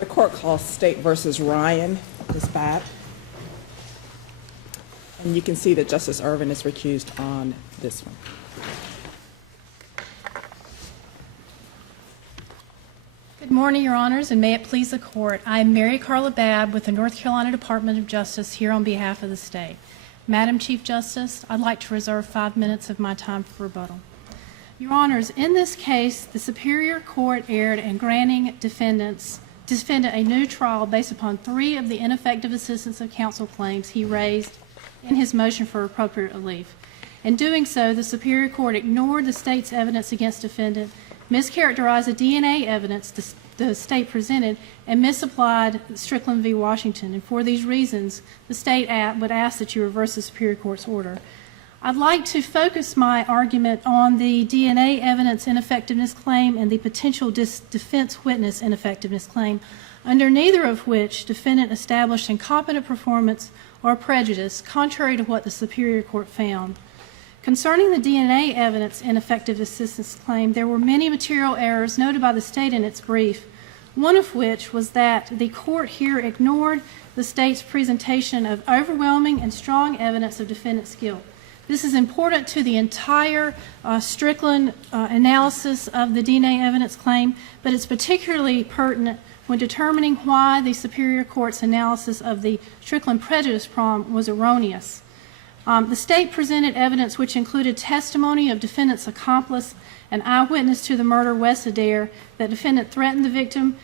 The court calls State versus Ryan is back. And you can see that Justice Irvin is recused on this one. Good morning, Your Honors, and may it please the Court. I am Mary Carla Babb with the North Carolina Department of Justice here on behalf of the state. Madam Chief Justice, I'd like to reserve 5 minutes of my time for rebuttal. Your Honors, in this case, the Superior Court erred in granting defendant a new trial based upon 3 of the ineffective assistance of counsel claims he raised in his motion for appropriate relief. In doing so, the Superior Court ignored the state's evidence against defendant, mischaracterized the DNA evidence the state presented, and misapplied Strickland v. Washington. And for these reasons, the state would ask that you reverse the Superior Court's order. I'd like to focus my argument on the DNA evidence ineffectiveness claim and the potential defense witness ineffectiveness claim, under neither of which defendant established incompetent performance or prejudice, contrary to what the Superior Court found. Concerning the DNA evidence ineffective assistance claim, there were many material errors noted by the state in its brief, one of which was that the court here ignored the state's presentation of overwhelming and strong evidence of defendant's guilt. This is important to the entire Strickland analysis of the DNA evidence claim, but it's particularly pertinent when determining why the Superior Court's analysis of the Strickland prejudice prong was erroneous. The state presented evidence which included testimony of defendant's accomplice, an eyewitness to the murder, Wes Adair, that defendant threatened the victim,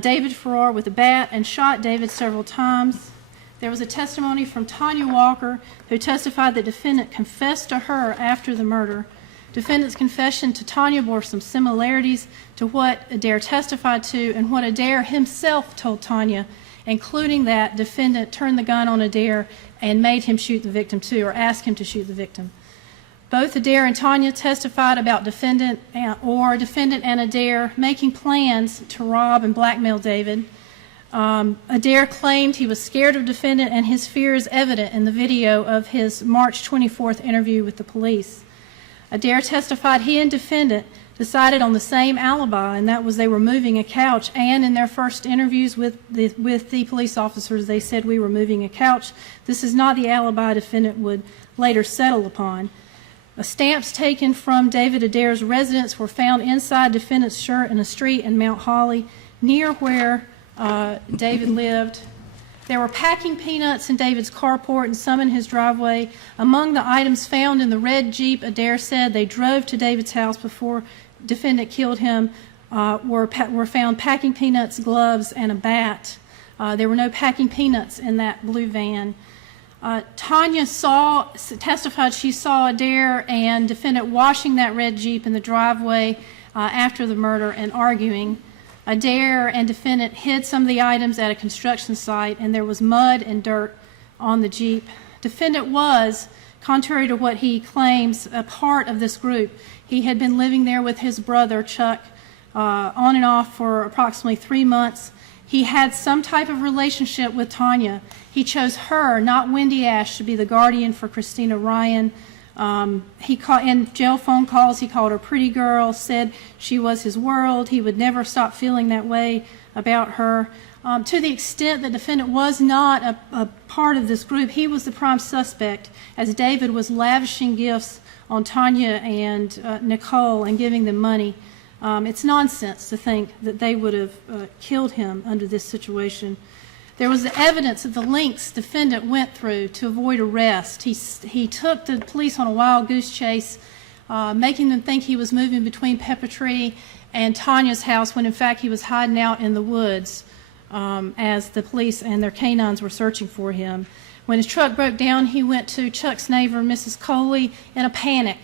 David Farrar, with a bat and shot David several times. There was a testimony from Tanya Walker, who testified that defendant confessed to her after the murder. Defendant's confession to Tanya bore some similarities to what Adair testified to and what Adair himself told Tanya, including that defendant turned the gun on Adair and made him shoot the victim too, or asked him to shoot the victim. Both Adair and Tanya testified about defendant and Adair making plans to rob and blackmail David. Adair claimed he was scared of defendant, and his fear is evident in the video of his March 24th interview with the police. Adair testified he and defendant decided on the same alibi, and that was they were moving a couch, and in their first interviews with the police officers, they said we were moving a couch. This is not the alibi defendant would later settle upon. Stamps taken from David Adair's residence were found inside defendant's shirt in a street in Mount Holly, near where David lived. There were packing peanuts in David's carport and some in his driveway. Among the items found in the red Jeep, Adair said they drove to David's house before defendant killed him, were found packing peanuts, gloves, and a bat. There were no packing peanuts in that blue van. Tanya testified she saw Adair and defendant washing that red Jeep in the driveway after the murder and arguing. Adair and defendant hid some of the items at a construction site, and there was mud and dirt on the Jeep. Defendant was, contrary to what he claims, a part of this group. He had been living there with his brother, Chuck, on and off for approximately 3 months. He had some type of relationship with Tanya. He chose her, not Wendy Ash, to be the guardian for Christina Ryan. In jail phone calls, he called her pretty girl, said she was his world. He would never stop feeling that way about her. To the extent that defendant was not a part of this group, he was the prime suspect, as David was lavishing gifts on Tanya and Nicole and giving them money. It's nonsense to think that they would have killed him under this situation. There was the evidence of the lengths defendant went through to avoid arrest. He took the police on a wild goose chase, making them think he was moving between Pepper Tree and Tanya's house when in fact he was hiding out in the woods as the police and their canines were searching for him. When his truck broke down, he went to Chuck's neighbor, Mrs. Coley, in a panic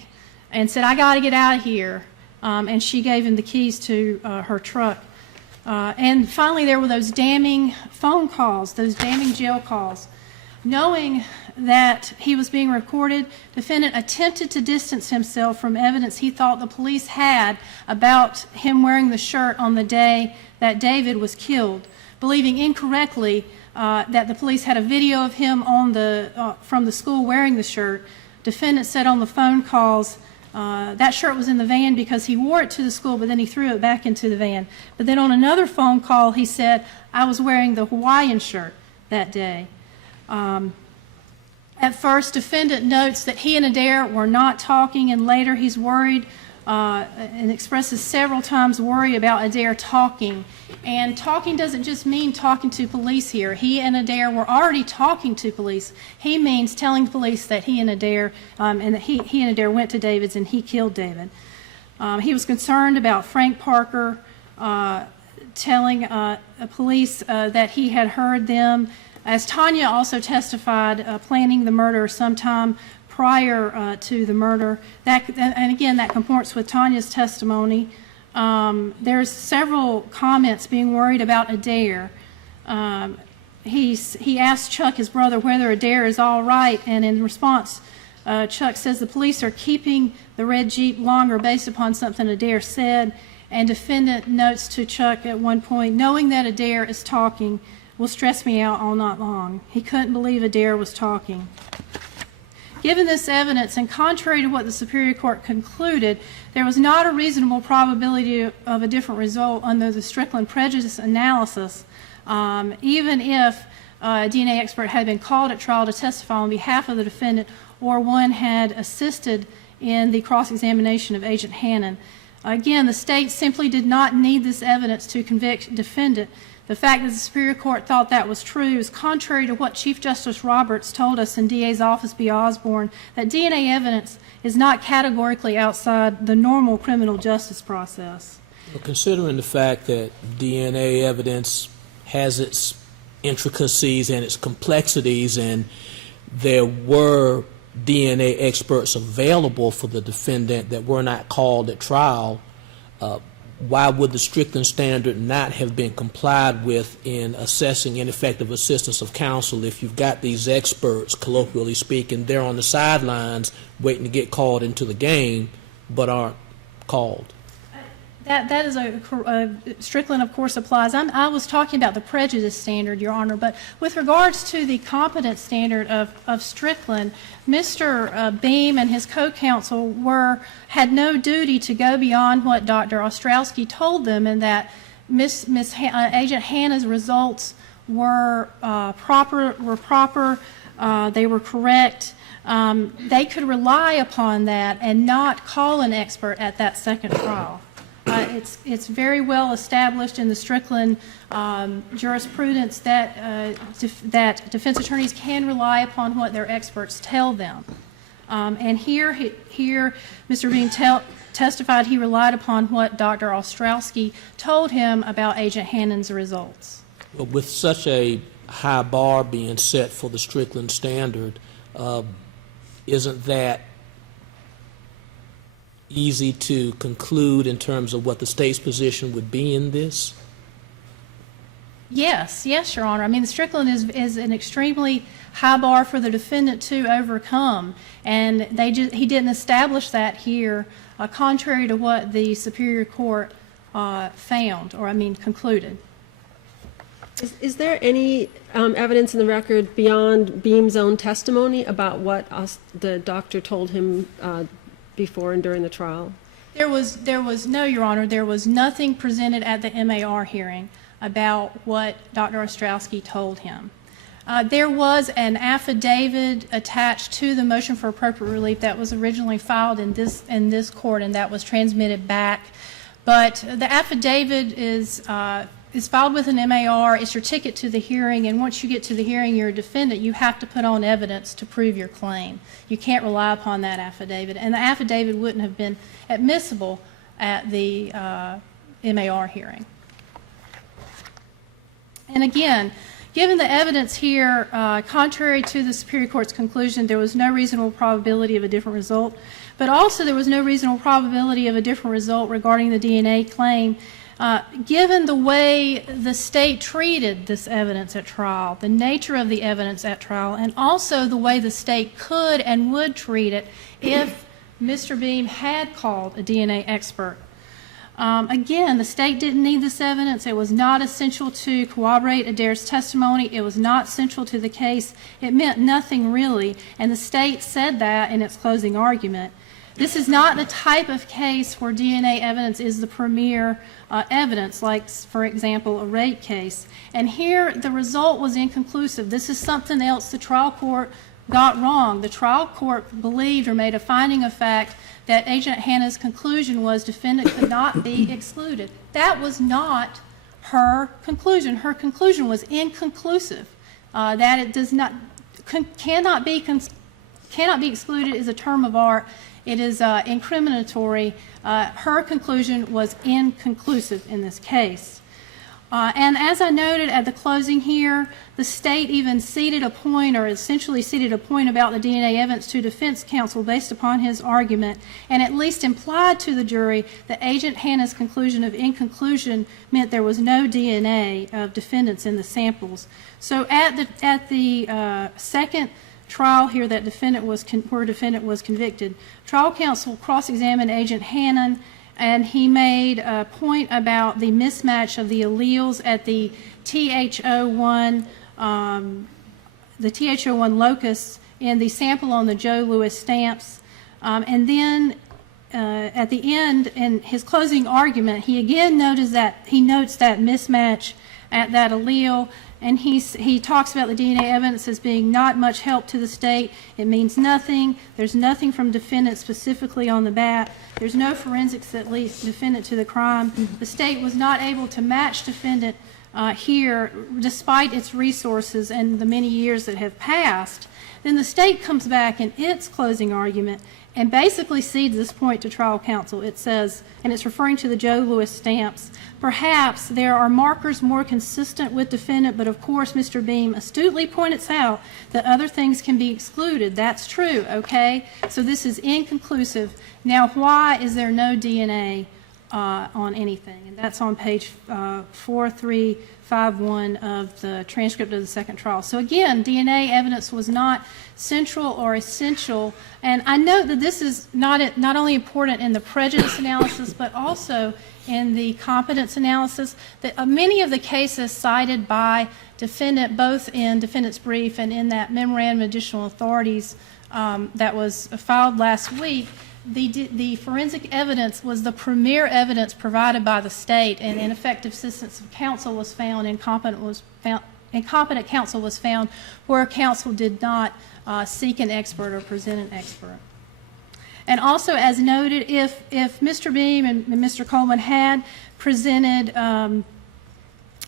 and said, "I got to get out of here." And she gave him the keys to her truck. And finally, there were those damning phone calls, those damning jail calls. Knowing that he was being recorded, defendant attempted to distance himself from evidence he thought the police had about him wearing the shirt on the day that David was killed, believing incorrectly that the police had a video of him from the school wearing the shirt. Defendant said on the phone calls That shirt was in the van because he wore it to the school, but then he threw it back into the van. But then on another phone call, he said, I was wearing the Hawaiian shirt that day. At first, defendant notes that he and Adair were not talking, and later he's worried and expresses several times worry about Adair talking. And talking doesn't just mean talking to police here. He and Adair were already talking to police. He means telling the police that he and Adair went to David's and he killed David. He was concerned about Frank Parker telling police that he had heard them. As Tanya also testified, planning the murder sometime prior to the murder. And again, that comports with Tanya's testimony. There's several comments being worried about Adair. He asked Chuck, his brother, whether Adair is all right, and in response, Chuck says the police are keeping the red Jeep longer based upon something Adair said, and defendant notes to Chuck at one point, knowing that Adair is talking will stress me out all night long. He couldn't believe Adair was talking. Given this evidence, and contrary to what the Superior Court concluded, there was not a reasonable probability of a different result under the Strickland prejudice analysis, even if a DNA expert had been called at trial to testify on behalf of the defendant, or one had assisted in the cross-examination of Agent Hannon. Again, the state simply did not need this evidence to convict defendant. The fact that the Superior Court thought that was true is contrary to what Chief Justice Roberts told us in DA's office v. Osborne, that DNA evidence is not categorically outside the normal criminal justice process. Well, considering the fact that DNA evidence has its intricacies and its complexities, and there were DNA experts available for the defendant that were not called at trial, why would the Strickland standard not have been complied with in assessing ineffective assistance of counsel if you've got these experts, colloquially speaking, they're on the sidelines waiting to get called into the game but aren't called? That is Strickland, of course, applies. I was talking about the prejudice standard, Your Honor, but with regards to the competence standard of Strickland, Mr. Beam and his co-counsel had no duty to go beyond what Dr. Ostrowski told them, and that Agent Hannah's results were proper. They were correct. They could rely upon that and not call an expert at that second trial. It's very well established in the Strickland jurisprudence that defense attorneys can rely upon what their experts tell them. And here Mr. Beam testified he relied upon what Dr. Ostrowski told him about Agent Hannon's results. But with such a high bar being set for the Strickland standard, isn't that easy to conclude in terms of what the state's position would be in this? Yes, Your Honor. I mean, Strickland is an extremely high bar for the defendant to overcome, and he didn't establish that here, contrary to what the Superior Court concluded. Is there any evidence in the record beyond Beam's own testimony about what the doctor told him before and during the trial? There was no, Your Honor. There was nothing presented at the MAR hearing about what Dr. Ostrowski told him. There was an affidavit attached to the motion for appropriate relief that was originally filed in this court, and that was transmitted back. But the affidavit is filed with an MAR. It's your ticket to the hearing, and once you get to the hearing, you're a defendant. You have to put on evidence to prove your claim. You can't rely upon that affidavit, and the affidavit wouldn't have been admissible at the MAR hearing. And again, given the evidence here, contrary to the Superior Court's conclusion, there was no reasonable probability of a different result, but also there was no reasonable probability of a different result regarding the DNA claim. Given the way the state treated this evidence at trial, the nature of the evidence at trial, and also the way the state could and would treat it if Mr. Beam had called a DNA expert. Again, the state didn't need this evidence. It was not essential to corroborate Adair's testimony. It was not central to the case. It meant nothing really, and the state said that in its closing argument. This is not the type of case where DNA evidence is the premier evidence, like, for example, a rape case. And here, the result was inconclusive. This is something else the trial court got wrong. The trial court believed or made a finding of fact that Agent Hannah's conclusion was defendant could not be excluded. That was not her conclusion. Her conclusion was inconclusive. That it does not, cannot be excluded is a term of art. It is incriminatory. Her conclusion was inconclusive in this case. And as I noted at the closing here, the state even ceded a point, or essentially ceded a point about the DNA evidence to defense counsel based upon his argument, and at least implied to the jury that Agent Hannah's conclusion of inconclusion meant there was no DNA of defendants in the samples. So at the second trial here that where defendant was convicted, trial counsel cross-examined Agent Hannah, and he made a point about the mismatch of the alleles at the TH01 locus in the sample on the Joe Louis stamps. And then at the end, in his closing argument, he again notes that mismatch at that allele, and he talks about the DNA evidence as being not much help to the state. It means nothing. There's nothing from defendant specifically on the bat. There's no forensics that leads defendant to the crime. The state was not able to match defendant here despite its resources and the many years that have passed. Then the state comes back in its closing argument and basically cedes this point to trial counsel. It says, and it's referring to the Joe Louis stamps, perhaps there are markers more consistent with defendant, but of course Mr. Beam astutely points out that other things can be excluded. That's true, okay? So this is inconclusive. Now, why is there no DNA on anything? And that's on page 4351 of the transcript of the second trial. So again, DNA evidence was not central or essential. And I note that this is not only important in the prejudice analysis, but also in the competence analysis. That many of the cases cited by defendant, both in defendant's brief and in that memorandum of additional authorities that was filed last week, the forensic evidence was the premier evidence provided by the state, and ineffective assistance of counsel was found, incompetent counsel was found where counsel did not seek an expert or present an expert. And also, as noted, if Mr. Beam and Mr. Coleman had presented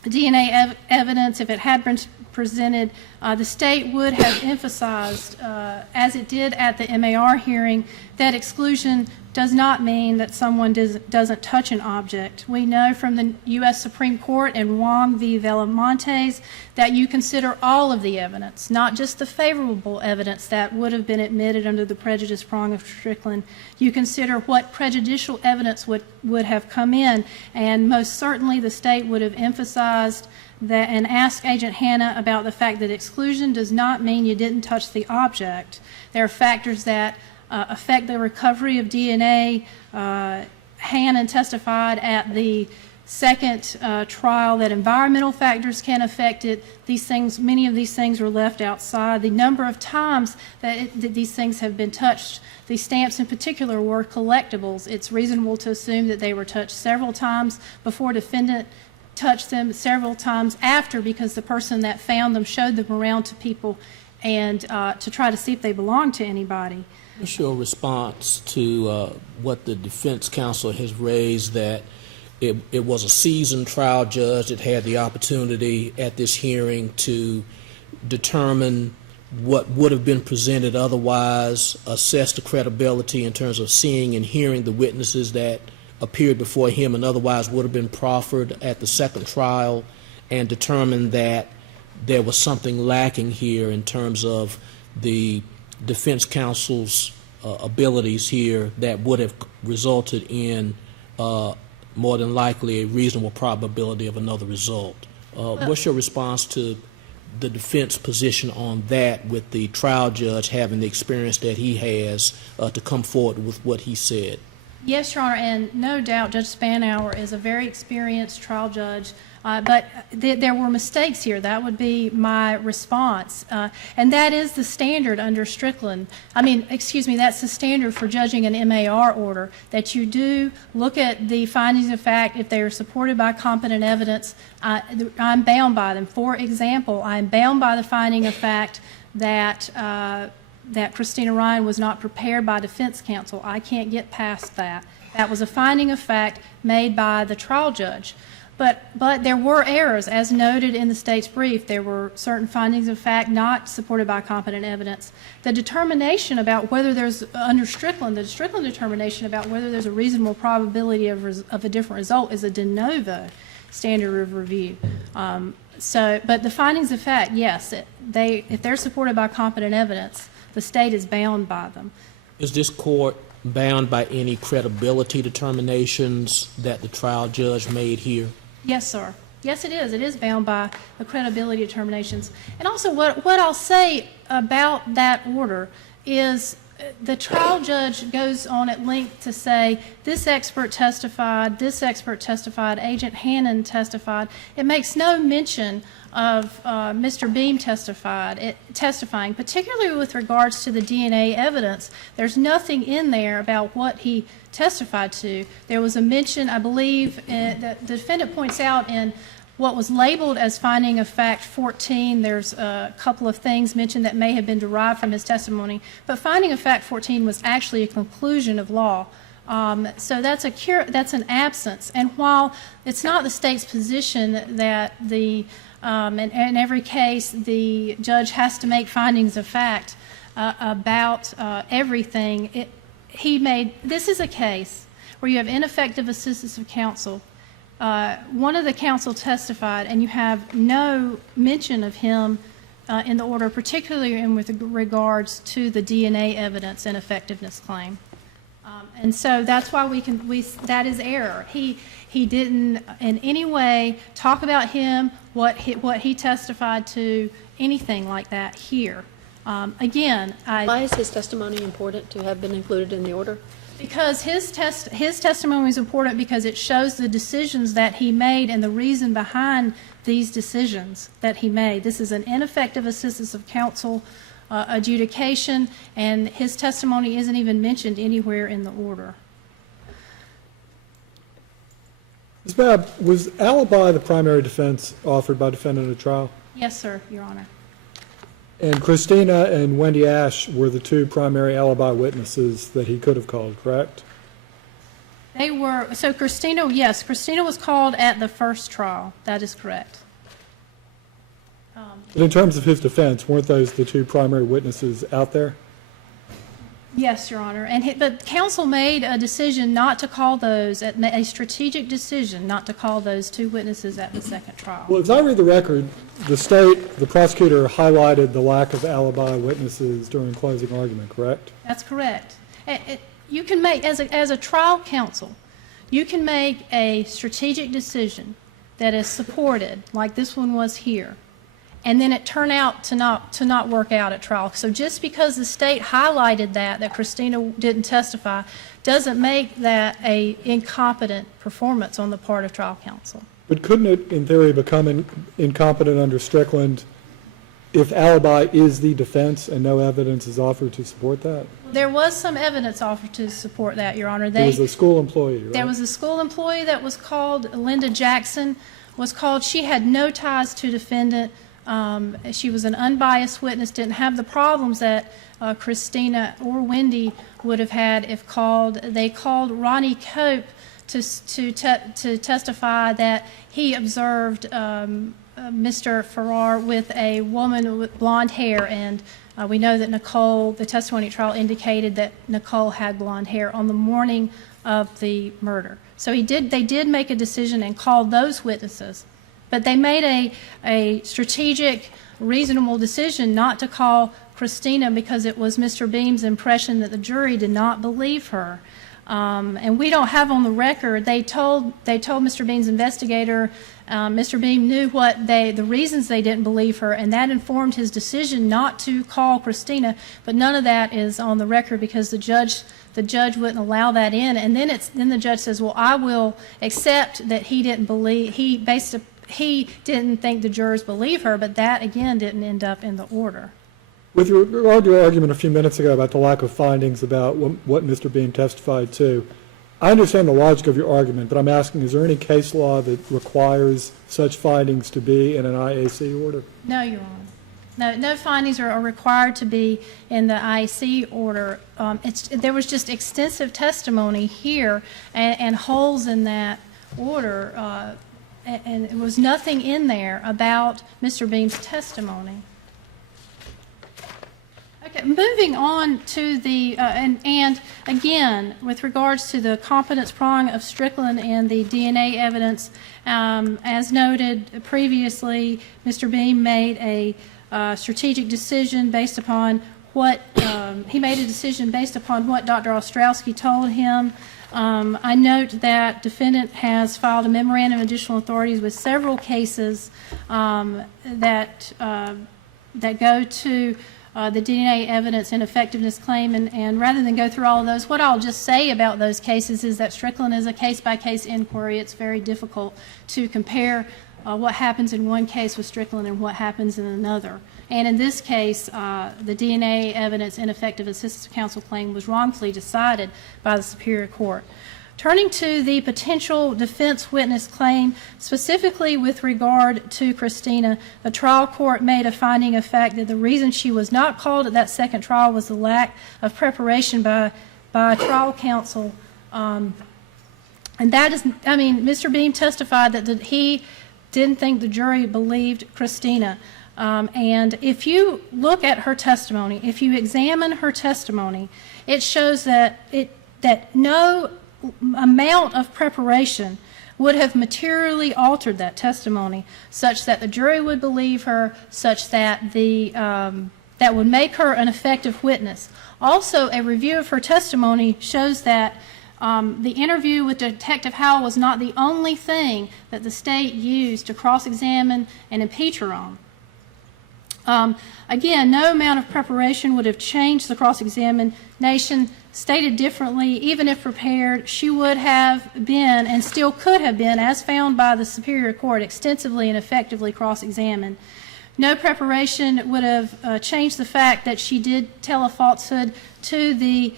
DNA evidence, if it had been presented, the state would have emphasized, as it did at the MAR hearing, that exclusion does not mean that someone doesn't touch an object. We know from the U.S. Supreme Court in Wong v. Velamontes that you consider all of the evidence, not just the favorable evidence that would have been admitted under the prejudice prong of Strickland. You consider what prejudicial evidence would have come in, and most certainly the state would have emphasized that and asked Agent Hannah about the fact that exclusion does not mean you didn't touch the object. There are factors that affect the recovery of DNA. Hannah testified at the second trial that environmental factors can affect it. These things, many of these things were left outside. The number of times that these things have been touched, these stamps in particular, were collectibles. It's reasonable to assume that they were touched several times before defendant touched them, several times after, because the person that found them showed them around to people and to try to see if they belonged to anybody. What's your response to what the defense counsel has raised, that it was a seasoned trial judge that had the opportunity at this hearing to determine what would have been presented otherwise, assess the credibility in terms of seeing and hearing the witnesses that appeared before him and otherwise would have been proffered at the second trial, and determined that there was something lacking here in terms of the defense counsel's abilities here that would have resulted in more than likely a reasonable probability of another result. What's your response to the defense position on that, with the trial judge having the experience that he has to come forward with what he said? Yes, Your Honor, and no doubt Judge Spanauer is a very experienced trial judge But there were mistakes here. That would be my response. And that is the standard under Strickland. That's the standard for judging an MAR order, that you do look at the findings of fact. If they are supported by competent evidence, I'm bound by them. For example, I'm bound by the finding of fact that Christina Ryan was not prepared by defense counsel. I can't get past that. That was a finding of fact made by the trial judge. But there were errors, as noted in the state's brief. There were certain findings of fact not supported by competent evidence. The determination about whether there's, under Strickland, the Strickland determination about whether there's a reasonable probability of a different result is a de novo standard of review. But the findings of fact, yes, if they're supported by competent evidence, the state is bound by them. Is this court bound by any credibility determinations that the trial judge made here? Yes, sir. Yes, it is. It is bound by the credibility determinations. And also what I'll say about that order is the trial judge goes on at length to say, this expert testified, Agent Hannon testified. It makes no mention of Mr. Beam testifying, particularly with regards to the DNA evidence. There's nothing in there about what he testified to. There was a mention, I believe, that the defendant points out in what was labeled as finding of fact 14. There's a couple of things mentioned that may have been derived from his testimony, but finding of fact 14 was actually a conclusion of law. So that's an absence. And while it's not the state's position that in every case the judge has to make findings of fact about everything, this is a case where you have ineffective assistance of counsel. One of the counsel testified, and you have no mention of him in the order, particularly with regards to the DNA evidence and effectiveness claim. And so that's why that is error. He didn't in any way talk about him, what he testified to, anything like that here. Why is his testimony important to have been included in the order? Because his testimony is important because it shows the decisions that he made and the reason behind these decisions that he made. This is an ineffective assistance of counsel adjudication, and his testimony isn't even mentioned anywhere in the order. Ms. Babb, was alibi the primary defense offered by defendant at trial? Yes, sir, Your Honor. And Christina and Wendy Ash were the two primary alibi witnesses that he could have called, correct? They were, so Christina, yes, Christina was called at the first trial. That is correct. But in terms of his defense, weren't those the two primary witnesses out there? Yes, Your Honor. But counsel made a decision not to call those, a strategic decision not to call those two witnesses at the second trial. Well, as I read the record, the prosecutor highlighted the lack of alibi witnesses during closing argument, correct? That's correct. You can make, as a trial counsel, you can make a strategic decision that is supported, like this one was here, and then it turned out to not work out at trial. So just because the state highlighted that Christina didn't testify, doesn't make that a incompetent performance on the part of trial counsel. But couldn't it, in theory, become incompetent under Strickland if alibi is the defense and no evidence is offered to support that? There was some evidence offered to support that, Your Honor. There was a school employee, right? There was a school employee that was called, Linda Jackson was called. She had no ties to defendant. She was an unbiased witness, didn't have the problems that Christina or Wendy would have had if called. They called Ronnie Cope to testify that he observed Mr. Farrar with a woman with blonde hair, and we know that Nicole, the testimony at trial indicated that Nicole had blonde hair on the morning of the murder. So they did make a decision and called those witnesses. But they made a strategic, reasonable decision not to call Christina because it was Mr. Beam's impression that the jury did not believe her. And we don't have on the record, they told Mr. Beam's investigator, Mr. Beam knew the reasons they didn't believe her, and that informed his decision not to call Christina, but none of that is on the record because the judge wouldn't allow that in. And then the judge says, well, I will accept that he didn't believe, he didn't think the jurors believe her, but that, again, didn't end up in the order. With regard to your argument a few minutes ago about the lack of findings about what Mr. Beam testified to, I understand the logic of your argument, but I'm asking, is there any case law that requires such findings to be in an IAC order? No, Your Honor. No findings are required to be in the IAC order. There was just extensive testimony here and holes in that order, and there was nothing in there about Mr. Beam's testimony. Okay, moving on to the, and again, with regards to the competence prong of Strickland and the DNA evidence, as noted previously, Mr. Beam made a strategic decision based upon what, he made a decision based upon what Dr. Ostrowski told him. I note that defendant has filed a memorandum of additional authorities with several cases that go to the DNA evidence and effectiveness claim, and rather than go through all of those, what I'll just say about those cases is that Strickland is a case-by-case inquiry. It's very difficult to compare what happens in one case with Strickland and what happens in another. And in this case, the DNA evidence ineffective assistance of counsel claim was wrongfully decided by the Superior Court. Turning to the potential defense witness claim, specifically with regard to Christina, the trial court made a finding of fact that the reason she was not called at that second trial was the lack of preparation by trial counsel. And that is, I mean, Mr. Beam testified that he didn't think the jury believed Christina. And if you look at her testimony, if you examine her testimony, it shows that no amount of preparation would have materially altered that testimony, such that the jury would believe her, such that that would make her an effective witness. Also, a review of her testimony shows that the interview with Detective Howell was not the only thing that the state used to cross-examine and impeach her on. Again, no amount of preparation would have changed the cross-examination. Stated differently, even if prepared, she would have been, and still could have been, as found by the Superior Court, extensively and effectively cross-examined. No preparation would have changed the fact that she did tell a falsehood to the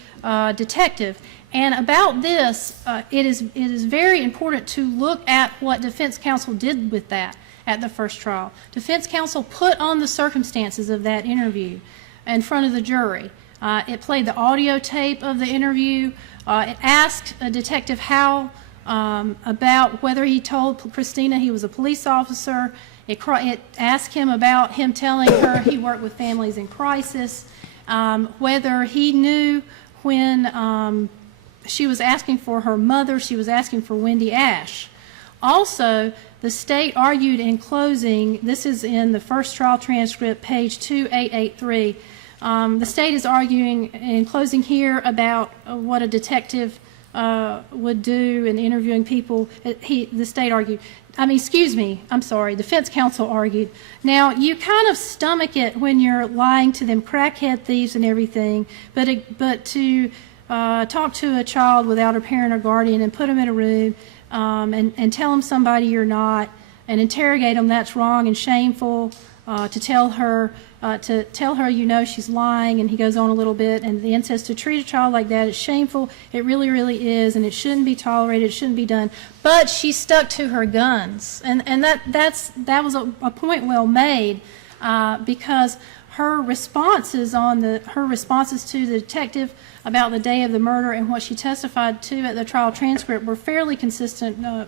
detective. And about this, it is very important to look at what defense counsel did with that at the first trial. Defense counsel put on the circumstances of that interview in front of the jury. It played the audio tape of the interview. It asked Detective Howell about whether he told Christina he was a police officer. It asked him about him telling her he worked with families in crisis, whether he knew when she was asking for her mother, she was asking for Wendy Ash. Also, the state argued in closing, this is in the first trial transcript, page 2883, the state is arguing in closing here about what a detective would do in interviewing people. The state argued, defense counsel argued. Now, you kind of stomach it when you're lying to them crackhead thieves and everything, but to talk to a child without a parent or guardian and put them in a room and tell them somebody you're not and interrogate them, that's wrong and shameful. To tell her you know she's lying, and he goes on a little bit, and the end says to treat a child like that is shameful. It really, really is, and it shouldn't be tolerated. It shouldn't be done. But she stuck to her guns, and that was a point well made, because her responses to the detective about the day of the murder and what she testified to at the trial transcript were fairly consistent.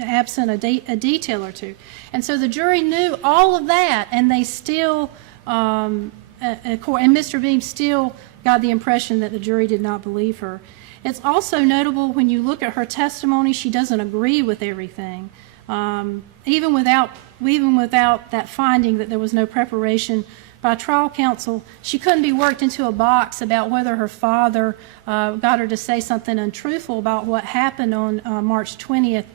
Absent a detail or two. And so the jury knew all of that, and they still, and Mr. Beam still got the impression that the jury did not believe her. It's also notable when you look at her testimony, she doesn't agree with everything. Even without that finding that there was no preparation by trial counsel, she couldn't be worked into a box about whether her father got her to say something untruthful about what happened on March 20th.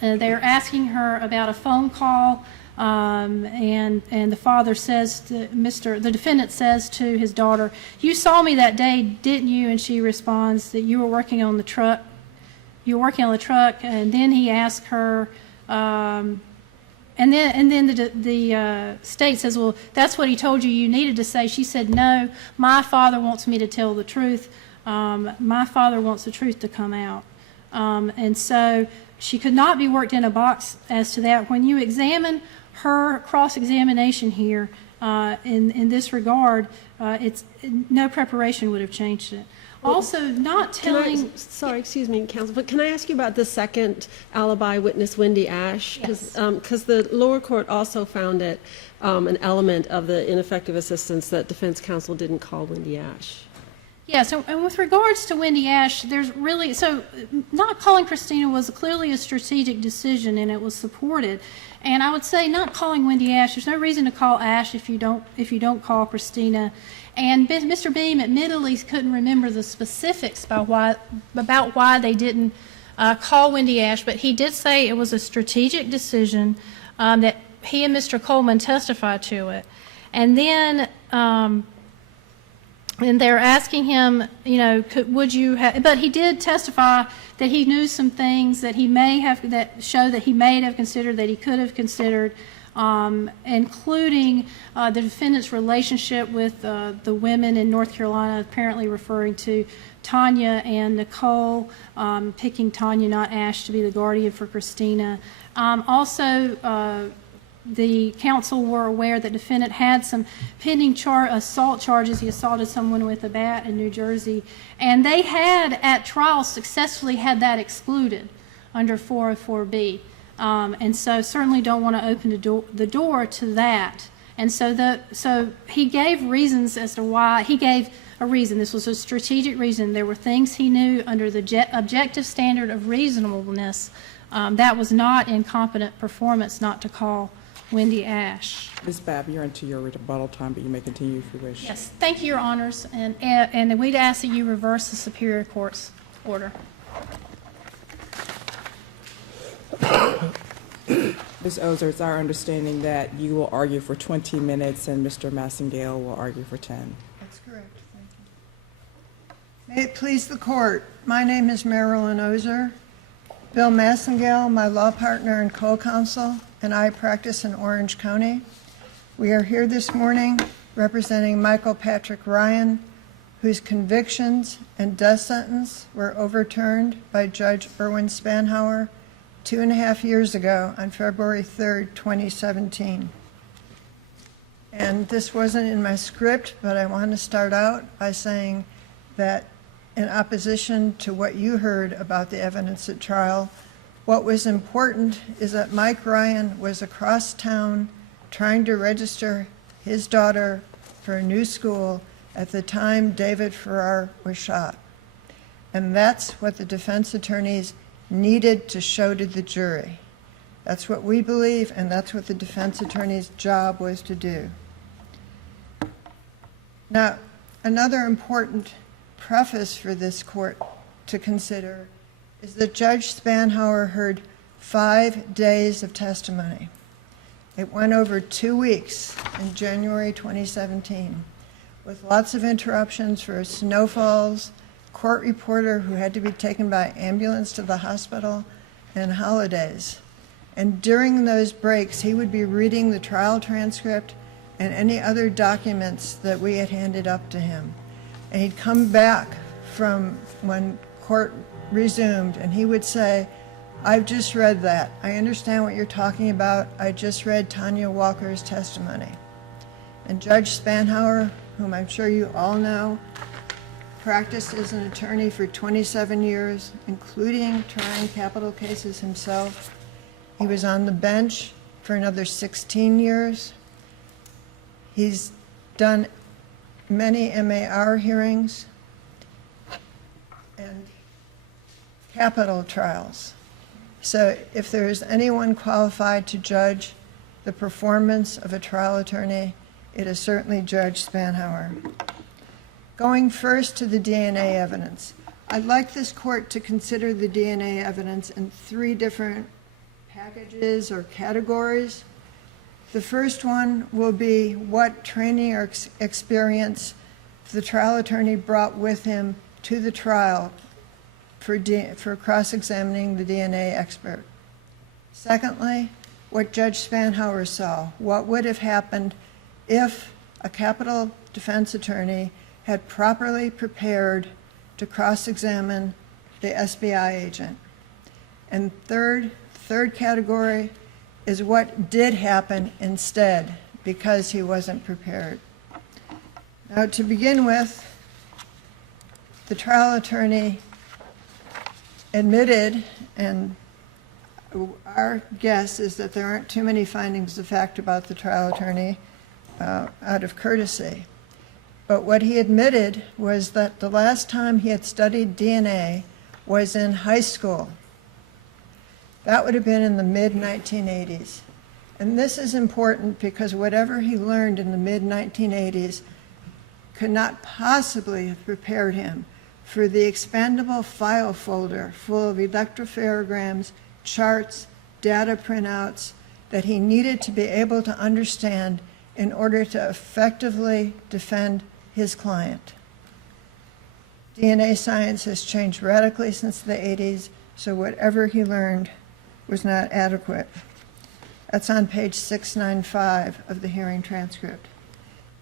They're asking her about a phone call, and the father says to the defendant says to his daughter, "You saw me that day, didn't you?" And she responds that you were working on the truck. You were working on the truck, and then he asked her And then the state says, well, that's what he told you needed to say. She said, no, my father wants me to tell the truth. My father wants the truth to come out. And so she could not be worked in a box as to that. When you examine her cross-examination here in this regard, no preparation would have changed it. Also, not telling... Sorry, excuse me, counsel, but can I ask you about the second alibi witness, Wendy Ash? Yes. Because the lower court also found it an element of the ineffective assistance that defense counsel didn't call Wendy Ash. Yeah, so and with regards to Wendy Ash, there's really, so not calling Christina was clearly a strategic decision, and it was supported. And I would say not calling Wendy Ash, there's no reason to call Ash if you don't call Christina. And Mr. Beam admittedly couldn't remember the specifics about why they didn't call Wendy Ash, but he did say it was a strategic decision, that he and Mr. Coleman testified to it. And then and they're asking him, would you have, but he did testify that he knew some things that he may have, that show that he may have considered, that he could have considered, including the defendant's relationship with the women in North Carolina, apparently referring to Tanya and Nicole, picking Tanya, not Ash, to be the guardian for Christina. Also, the counsel were aware that defendant had some pending assault charges. He assaulted someone with a bat in New Jersey. And they had, at trial, successfully had that excluded under 404B. And so certainly don't want to open the door to that. And so he gave reasons as to why. He gave a reason. This was a strategic reason. There were things he knew under the objective standard of reasonableness that was not incompetent performance not to call Wendy Ash. Ms. Babb, you're into your rebuttal time, but you may continue if you wish. Yes, thank you, Your Honors, and we'd ask that you reverse the Superior Court's order. Ms. Ozer, it's our understanding that you will argue for 20 minutes and Mr. Massengale will argue for 10. That's correct. Thank you. May it please the court, my name is Marilyn Ozer. Bill Massengale, my law partner and co-counsel, and I practice in Orange County. We are here this morning representing Michael Patrick Ryan, whose convictions and death sentence were overturned by Judge Erwin Spanhauer 2.5 years ago on February 3rd, 2017. And this wasn't in my script, but I want to start out by saying that in opposition to what you heard about the evidence at trial, what was important is that Mike Ryan was across town trying to register his daughter for a new school at the time David Farrar was shot. And that's what the defense attorneys needed to show to the jury. That's what we believe, and that's what the defense attorney's job was to do. Now, another important preface for this court to consider is that Judge Spanhauer heard 5 days of testimony. It went over 2 weeks in January 2017, with lots of interruptions for snowfalls, court reporter who had to be taken by ambulance to the hospital, and holidays. And during those breaks, he would be reading the trial transcript and any other documents that we had handed up to him. And he'd come back from when court resumed, and he would say, I've just read that. I understand what you're talking about. I just read Tanya Walker's testimony. And Judge Spanhauer, whom I'm sure you all know, practiced as an attorney for 27 years, including trying capital cases himself. He was on the bench for another 16 years. He's done many MAR hearings and capital trials. So if there is anyone qualified to judge the performance of a trial attorney, it is certainly Judge Spanhauer. Going first to the DNA evidence, I'd like this court to consider the DNA evidence in 3 different packages or categories. The first one will be what training or experience the trial attorney brought with him to the trial for cross-examining the DNA expert. Secondly, what Judge Spanhauer saw. What would have happened if a capital defense attorney had properly prepared to cross-examine the SBI agent. And third category is what did happen instead because he wasn't prepared. Now, to begin with, the trial attorney admitted, and our guess is that there aren't too many findings of fact about the trial attorney out of courtesy. But what he admitted was that the last time he had studied DNA was in high school. That would have been in the mid-1980s. And this is important because whatever he learned in the mid-1980s could not possibly have prepared him for the expandable file folder full of electropherograms, charts, data printouts that he needed to be able to understand in order to effectively defend his client. DNA science has changed radically since the 80s, so whatever he learned was not adequate. That's on page 695 of the hearing transcript.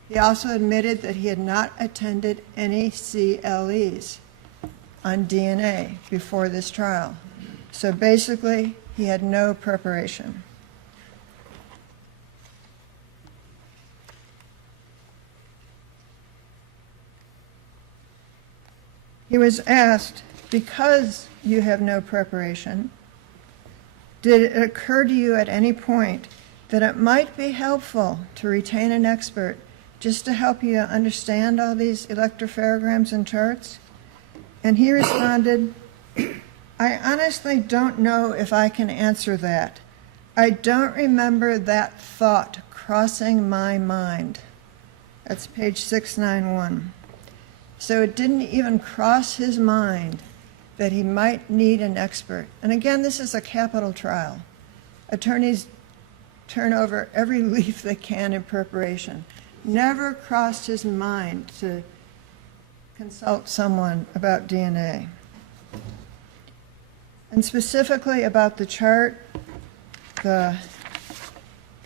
He also admitted that he had not attended any CLEs on DNA before this trial. So basically, he had no preparation. He was asked, because you have no preparation, did it occur to you at any point that it might be helpful to retain an expert just to help you understand all these electropherograms and charts? And he responded, I honestly don't know if I can answer that. I don't remember that thought crossing my mind. That's page 691. So it didn't even cross his mind that he might need an expert. And again, this is a capital trial. Attorneys turn over every leaf they can in preparation. Never crossed his mind to consult someone about DNA. And specifically about the chart, the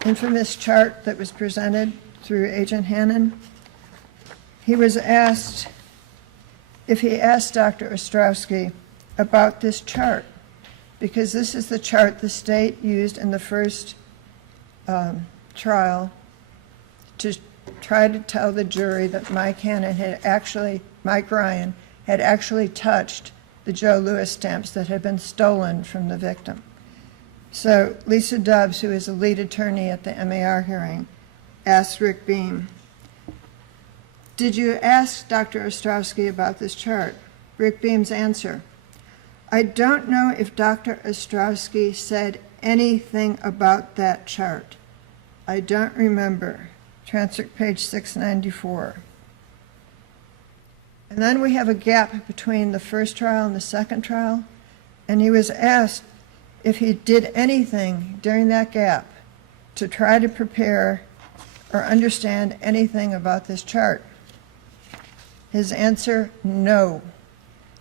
infamous chart that was presented through Agent Hannon, he was asked if he asked Dr. Ostrowski about this chart, because this is the chart the state used in the first trial to try to tell the jury that Mike Ryan had actually touched the Joe Louis stamps that had been stolen from the victim. So Lisa Dubs, who is a lead attorney at the MAR hearing, asked Rick Beam, did you ask Dr. Ostrowski about this chart? Rick Beam's answer, I don't know if Dr. Ostrowski said anything about that chart. I don't remember. Transcript page 694. And then we have a gap between the first trial and the second trial, and he was asked if he did anything during that gap to try to prepare or understand anything about this chart. His answer, no.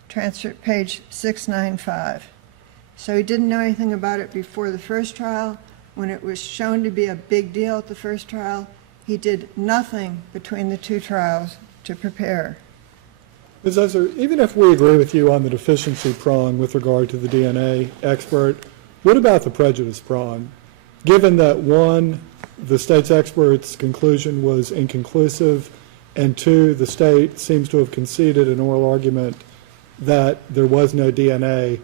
Transcript page 695. So he didn't know anything about it before the first trial. When it was shown to be a big deal at the first trial, he did nothing between the two trials to prepare. Ms. Esser, even if we agree with you on the deficiency prong with regard to the DNA expert, what about the prejudice prong? Given that, one, the state's expert's conclusion was inconclusive, and two, the state seems to have conceded an oral argument that there was no DNA,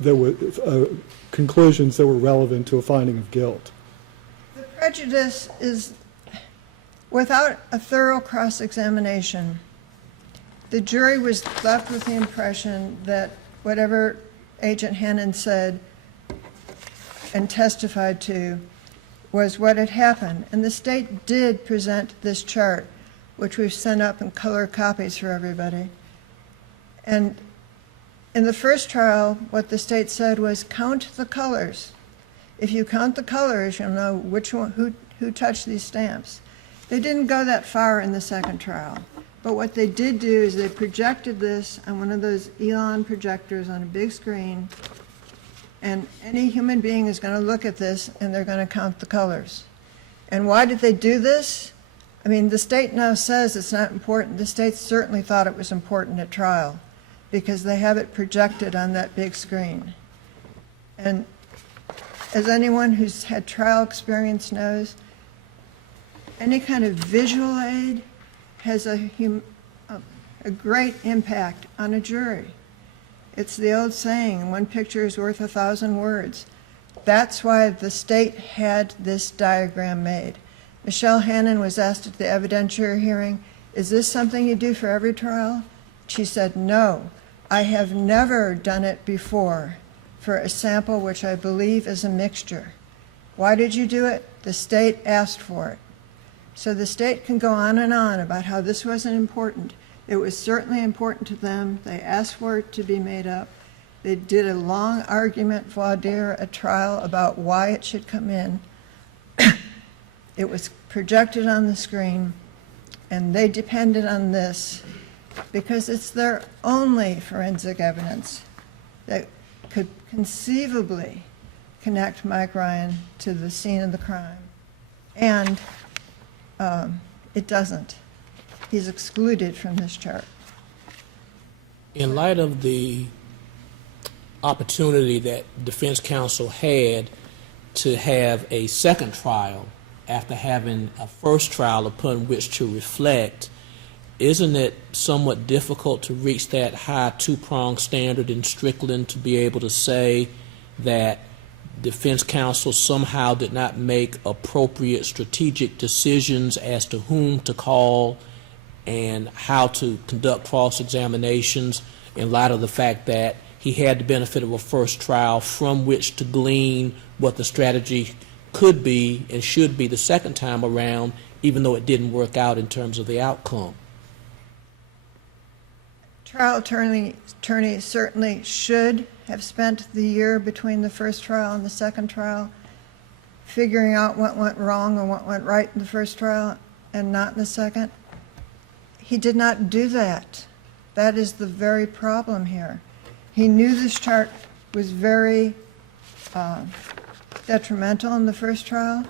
there were conclusions that were relevant to a finding of guilt. The prejudice is, without a thorough cross-examination, the jury was left with the impression that whatever Agent Hannon said and testified to was what had happened. And the state did present this chart, which we've sent up in color copies for everybody. And in the first trial, what the state said was count the colors. If you count the colors, you'll know which one, who touched these stamps. They didn't go that far in the second trial. But what they did do is they projected this on one of those Elon projectors on a big screen, And any human being is going to look at this and they're going to count the colors. And why did they do this? I mean, the state now says it's not important. The state certainly thought it was important at trial because they have it projected on that big screen. And as anyone who's had trial experience knows, any kind of visual aid has a great impact on a jury. It's the old saying, one picture is worth 1,000 words. That's why the state had this diagram made. Michelle Hannon was asked at the evidentiary hearing, is this something you do for every trial? She said, no, I have never done it before for a sample which I believe is a mixture. Why did you do it? The state asked for it. So the state can go on and on about how this wasn't important. It was certainly important to them. They asked for it to be made up. They did a long argument, voir dire, at trial about why it should come in. It was projected on the screen, and they depended on this because it's their only forensic evidence that could conceivably connect Mike Ryan to the scene of the crime. And it doesn't. He's excluded from this chart. In light of the opportunity that defense counsel had to have a second trial after having a first trial upon which to reflect, isn't it somewhat difficult to reach that high two-pronged standard in Strickland to be able to say that defense counsel somehow did not make appropriate strategic decisions as to whom to call and how to conduct cross-examinations in light of the fact that he had the benefit of a first trial from which to glean what the strategy could be and should be the second time around, even though it didn't work out in terms of the outcome? Trial attorney certainly should have spent the year between the first trial and the second trial figuring out what went wrong and what went right in the first trial and not in the second. He did not do that. That is the very problem here. He knew this chart was very detrimental in the first trial,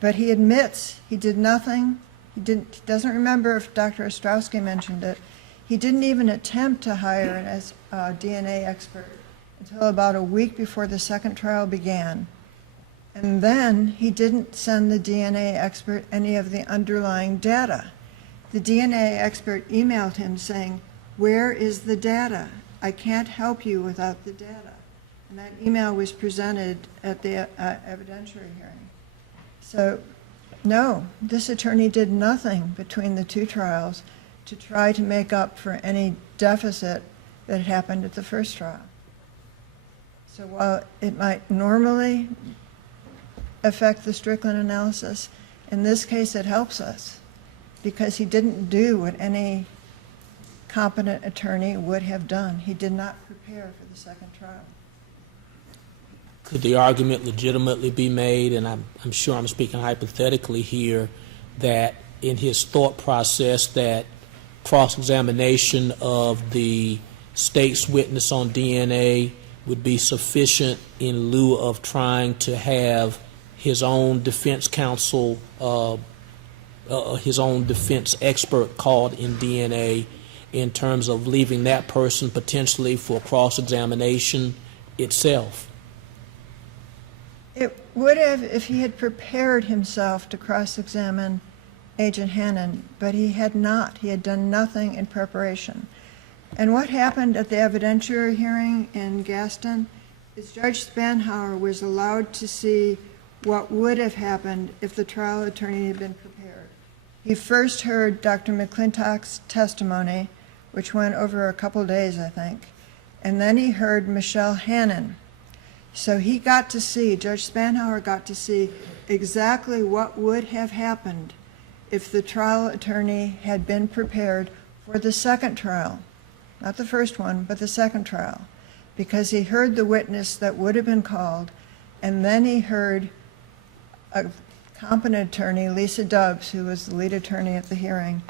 but he admits he did nothing. He doesn't remember if Dr. Ostrowski mentioned it. He didn't even attempt to hire a DNA expert until about a week before the second trial began. And then he didn't send the DNA expert any of the underlying data. The DNA expert emailed him saying, "Where is the data? I can't help you without the data." And that email was presented at the evidentiary hearing. So, no, this attorney did nothing between the two trials to try to make up for any deficit that happened at the first trial. So while it might normally affect the Strickland analysis, in this case it helps us because he didn't do what any competent attorney would have done. He did not prepare for the second trial. Could the argument legitimately be made, and I'm sure I'm speaking hypothetically here, that in his thought process that cross-examination of the state's witness on DNA would be sufficient in lieu of trying to have his own defense counsel, his own defense expert called in DNA in terms of leaving that person potentially for cross-examination itself? It would have if he had prepared himself to cross-examine Agent Hannon, but he had not. He had done nothing in preparation. And what happened at the evidentiary hearing in Gaston is Judge Spanhauer was allowed to see what would have happened if the trial attorney had been prepared. He first heard Dr. McClintock's testimony, which went over a couple days, I think, and then he heard Michelle Hannon. So he got to see, Judge Spanhauer got to see exactly what would have happened if the trial attorney had been prepared for the second trial. Not the first one, but the second trial. Because he heard the witness that would have been called, and then he heard a competent attorney, Lisa Dubbs, who was the lead attorney at the hearing,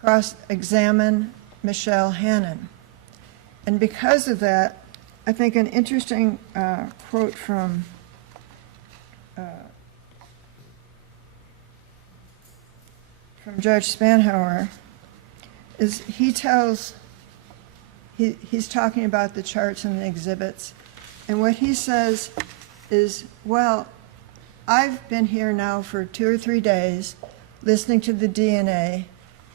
cross-examine Michelle Hannon. And because of that, I think an interesting quote from Judge Spanhauer is he's talking about the charts and the exhibits, and what he says is, well, I've been here now for 2 or 3 days listening to the DNA,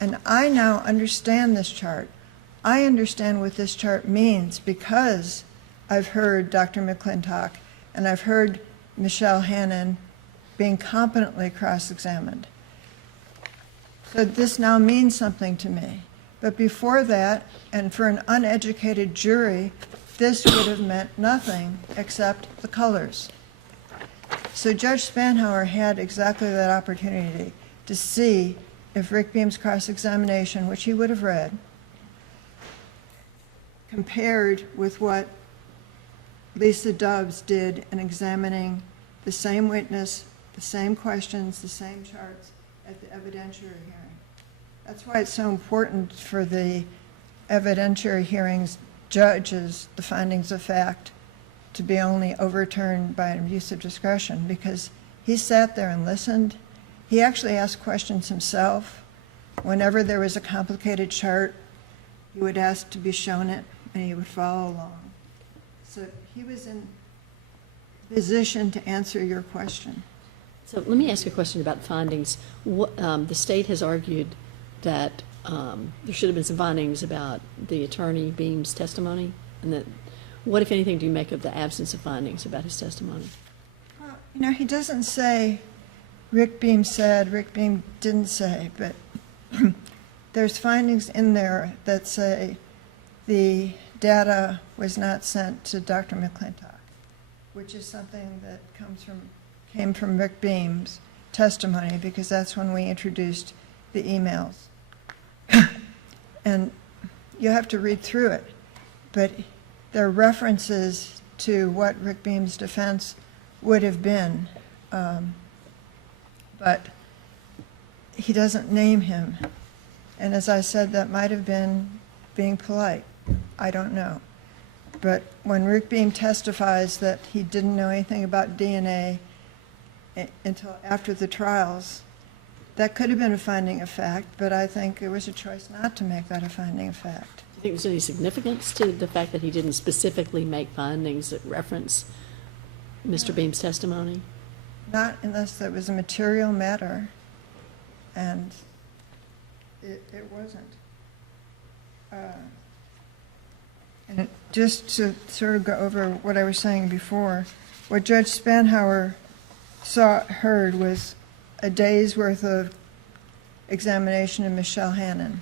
and I now understand this chart. I understand what this chart means because I've heard Dr. McClintock and I've heard Michelle Hannon being competently cross-examined. So this now means something to me. But before that, and for an uneducated jury, this would have meant nothing except the colors. So Judge Spanhauer had exactly that opportunity to see if Rick Beam's cross-examination, which he would have read, compared with what Lisa Dobbs did in examining the same witness, the same questions, the same charts at the evidentiary hearing. That's why it's so important for the evidentiary hearings judges, the findings of fact, to be only overturned by an abuse of discretion, because he sat there and listened. He actually asked questions himself. Whenever there was a complicated chart, he would ask to be shown it, and he would follow along. So he was in position to answer your question. So let me ask you a question about findings. The state has argued that there should have been some findings about the attorney Beam's testimony, and that what, if anything, do you make of the absence of findings about his testimony? Well, you know, he doesn't say Rick Beam said, Rick Beam didn't say, but there's findings in there that say the data was not sent to Dr. McClintock, which is something that came from Rick Beam's testimony, because that's when we introduced the emails. And you have to read through it, but there are references to what Rick Beam's defense would have been, but he doesn't name him. And as I said, that might have been being polite. I don't know. But when Rick Beam testifies that he didn't know anything about DNA until after the trials, that could have been a finding of fact, but I think it was a choice not to make that a finding of fact. Do you think there's any significance to the fact that he didn't specifically make findings that reference Mr. Beam's testimony? Not unless it was a material matter, and it wasn't. And just to sort of go over what I was saying before, what Judge Spanhauer heard was a day's worth of examination of Michelle Hannon.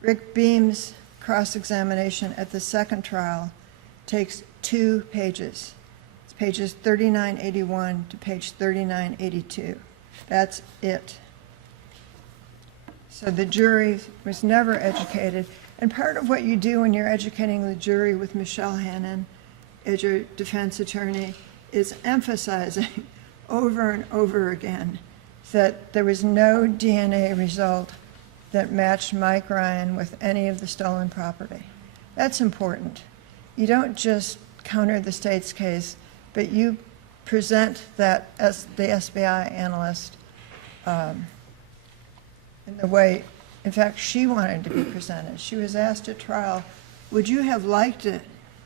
Rick Beam's cross-examination at the second trial takes 2 pages. It's pages 3981 to page 3982. That's it. So the jury was never educated. And part of what you do when you're educating the jury with Michelle Hannon as your defense attorney is emphasizing over and over again that there was no DNA result that matched Mike Ryan with any of the stolen property. That's important. You don't just counter the state's case, but you present that as the SBI analyst in the way, in fact, she wanted to be presented. She was asked at trial, would you have liked it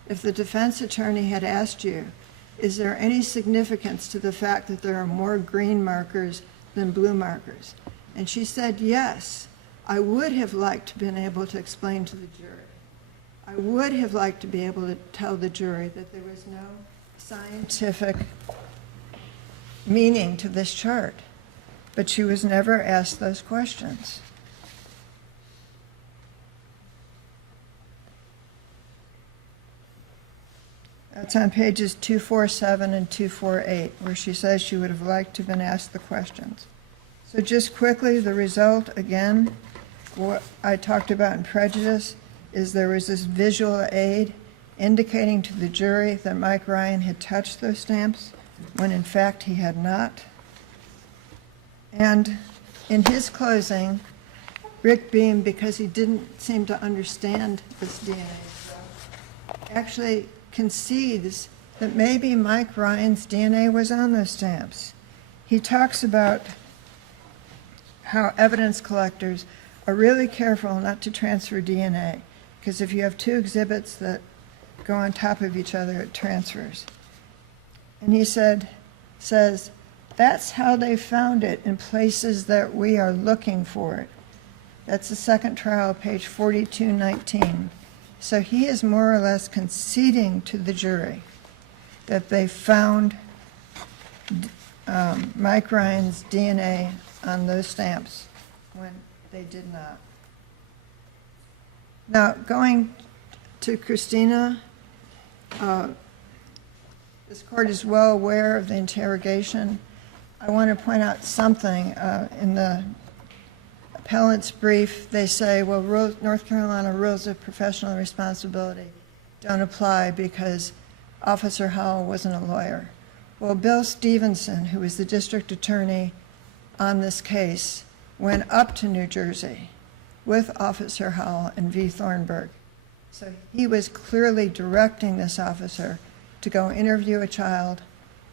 if the defense attorney had asked you, is there any significance to the fact that there are more green markers than blue markers? And she said, yes, I would have liked to have been able to explain to the jury. I would have liked to be able to tell the jury that there was no scientific meaning to this chart. But she was never asked those questions. That's on pages 247 and 248, where she says she would have liked to have been asked the questions. So just quickly, the result, again, what I talked about in prejudice, is there was this visual aid indicating to the jury that Mike Ryan had touched those stamps, when in fact he had not. And in his closing, Rick Beam, because he didn't seem to understand this DNA stuff, actually concedes that maybe Mike Ryan's DNA was on those stamps. He talks about how evidence collectors are really careful not to transfer DNA, because if you have two exhibits that go on top of each other, it transfers. And he says, that's how they found it in places that we are looking for it. That's the second trial, page 4219. So he is more or less conceding to the jury that they found Mike Ryan's DNA on those stamps when they did not. Now, going to Christina, this court is well aware of the interrogation. I want to point out something. In the appellant's brief, they say, well, North Carolina rules of professional responsibility don't apply because Officer Howell wasn't a lawyer. Well, Bill Stevenson, who was the district attorney on this case, went up to New Jersey with Officer Howell and V. Thornburg. So he was clearly directing this officer to go interview a child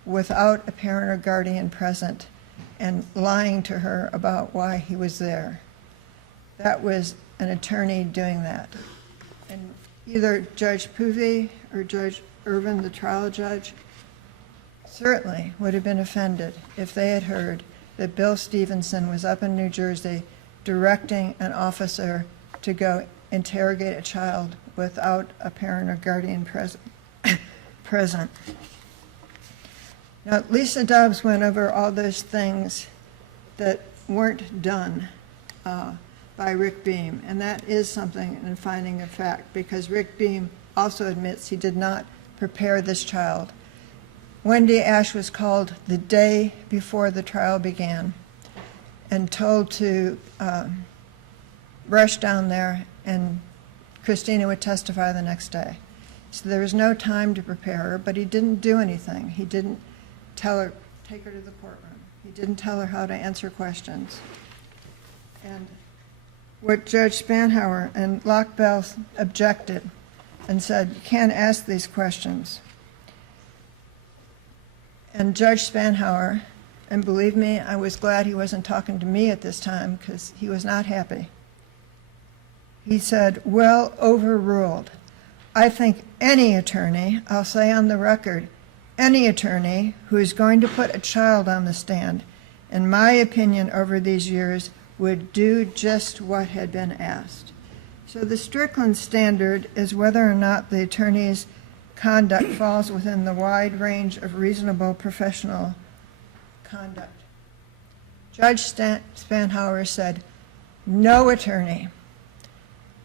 without a parent or guardian present and lying to her about why he was there. That was an attorney doing that. And either Judge Poovey or Judge Irvin, the trial judge, certainly would have been offended if they had heard that Bill Stevenson was up in New Jersey directing an officer to go interrogate a child without a parent or guardian present. Now, Lisa Dobbs went over all those things that weren't done by Rick Beam, and that is something in finding of fact, because Rick Beam also admits he did not prepare this child. Wendy Ash was called the day before the trial began and told to rush down there, and Christina would testify the next day. So there was no time to prepare her, but he didn't do anything. He didn't tell her, take her to the courtroom. He didn't tell her how to answer questions. And what Judge Spanhauer and Lockbell objected and said, you can't ask these questions. And Judge Spanhauer, and believe me, I was glad he wasn't talking to me at this time because he was not happy. He said, well, overruled. I think any attorney, I'll say on the record, any attorney who is going to put a child on the stand, in my opinion over these years, would do just what had been asked. So the Strickland standard is whether or not the attorney's conduct falls within the wide range of reasonable professional conduct. Judge Spanhauer said, no attorney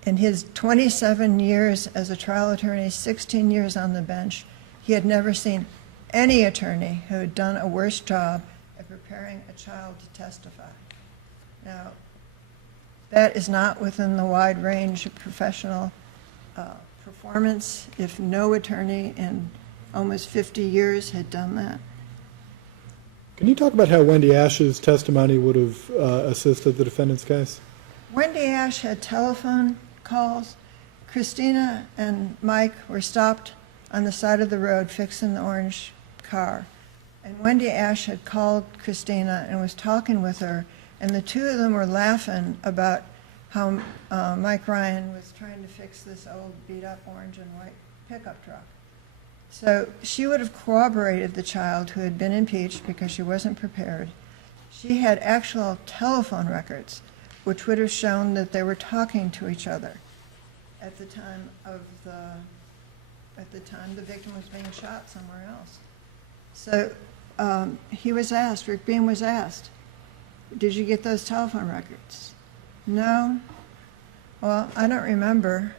in his 27 years as a trial attorney, 16 years on the bench, he had never seen any attorney who had done a worse job at preparing a child to testify. Now, that is not within the wide range of professional performance if no attorney in almost 50 years had done that. Can you talk about how Wendy Ash's testimony would have assisted the defendant's case? Wendy Ash had telephone calls. Christina and Mike were stopped on the side of the road fixing the orange car. And Wendy Ash had called Christina and was talking with her, and the two of them were laughing about how Mike Ryan was trying to fix this old beat-up orange and white pickup truck. So she would have corroborated the child who had been impeached because she wasn't prepared. She had actual telephone records, which would have shown that they were talking to each other at the time the victim was being shot somewhere else. So he was asked, Rick Beam was asked, did you get those telephone records? No. Well, I don't remember.